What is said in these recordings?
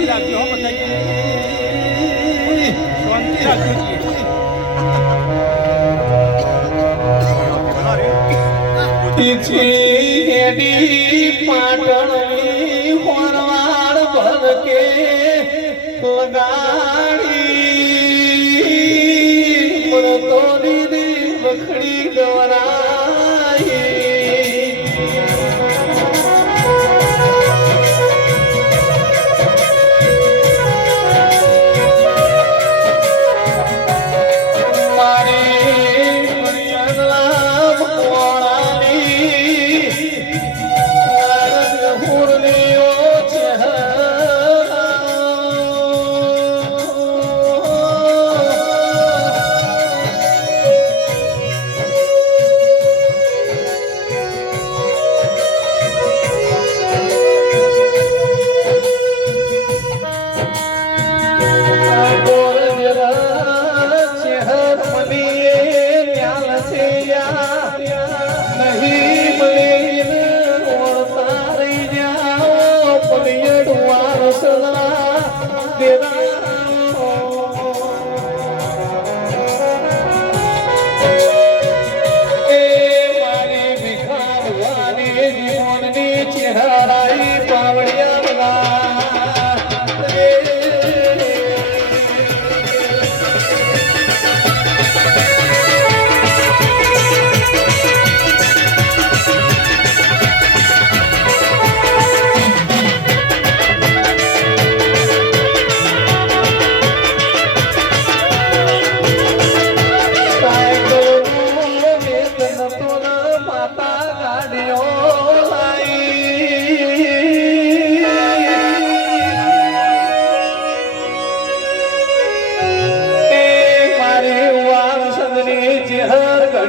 શાંતિ રાખજો હો બધા શાંતિ રાખજો પાટણની હોરવાડ ભરકે લગાડી. તો વખડી ગવરાઈ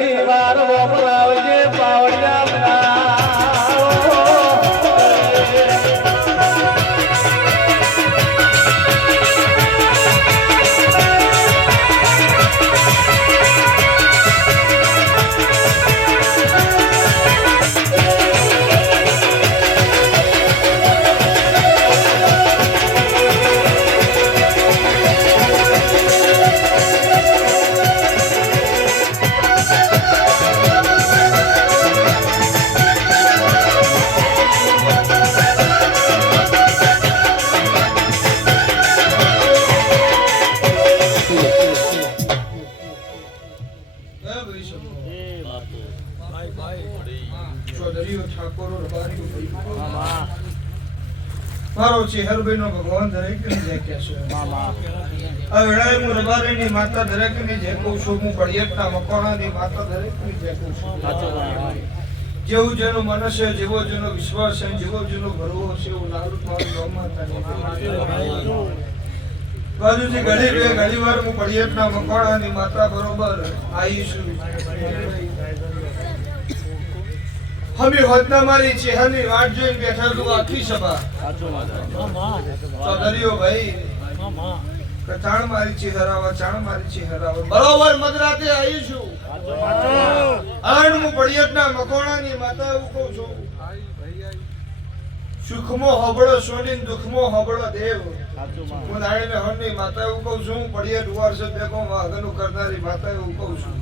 ચેહર મારો ચેહરભાઈ નો ભગવાન દરેક ને આ વેળાએ હું રબારીની માતા દરેક ને છું, હું પડિયતના મકોણાની માતા દરેક ને જેવું જેનું મન છે, જેવો જેનો વિશ્વાસ છે, જેવો જેનો ભરવો છે, એવું લાલુ બાજુથી ઘડી બે ઘડી વાર હું પડિયતના મકોણાની માતા બરોબર આવીશું હમી હોદના મારી ચેહરની વાટ જોઈને બેઠા છું. આખી સભા. ચૌધરીઓ ભાઈ ચાણ મારી ચેહરાવા ચાણ મારી ચેહરાવા બરોબર મધરાતે આવી છું. અણ હું પડિયતના મકોણાની માતા એવું કહું છું. સુખમો હબળો સોની દુખમો હબળો દેવ. હું નારાયણ હરની માતા એવું કહું છું. પડિયત વર્ષ ભેગો વાઘનું કરનારી માતા એવું કહું છું.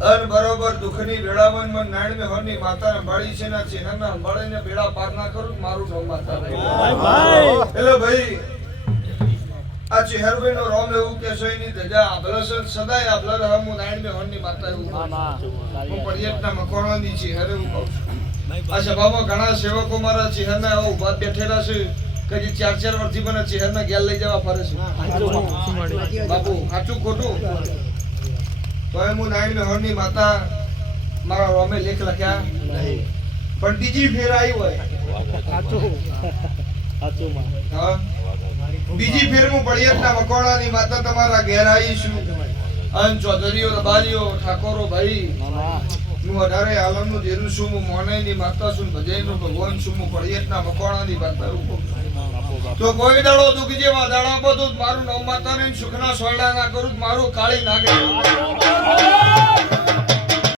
અન બરોબર દુઃખની વેળાવન મન નાણમે હોની માતા અંબાળી છે ના ચેહરના અંબાળીને બેડા પાર ના કરું મારું નામ માતા એટલે ભાઈ આ ચેહરભાઈ નો રોમ એવું કે છે એની ધજા આભલસ સદાય આભલર હમ હું નારાયણ હરની માતા એવું. હું પડિયતના મકોણાની ચેહર એવું કહું છું. આ સભામાં ઘણા સેવકો મારા ચેહરના એવા ઊભા બેઠેલા છે કે જે ચાર ચાર વર્ષથી મને ચેહરના ઘેર લઈ જવા ફરે છે. બાપુ સાચું ખોટું? તો એમ હું નારાયણ હરની માતા મારા રોમે લેખ લખ્યા. પણ બીજી ફેર આવી હોય. હા. બીજી ફેર હું પડિયતના મકોડાની માતા તમારા ઘેર આવી છું. અન ચૌધરીઓ રબારીઓ ઠાકોરો ભાઈ હું અઢારે આલમનું દેરું છું હું મોનેની માતા છું ભજયનું ભગવાન છું હું પડિયતના મકોડાની માતા રૂપો તો કોઈ દાડો દુઃખ જેવા દાડા બધું મારું નવ માતાને સુખના સોયડા ના કરું મારું કાળી નાગે.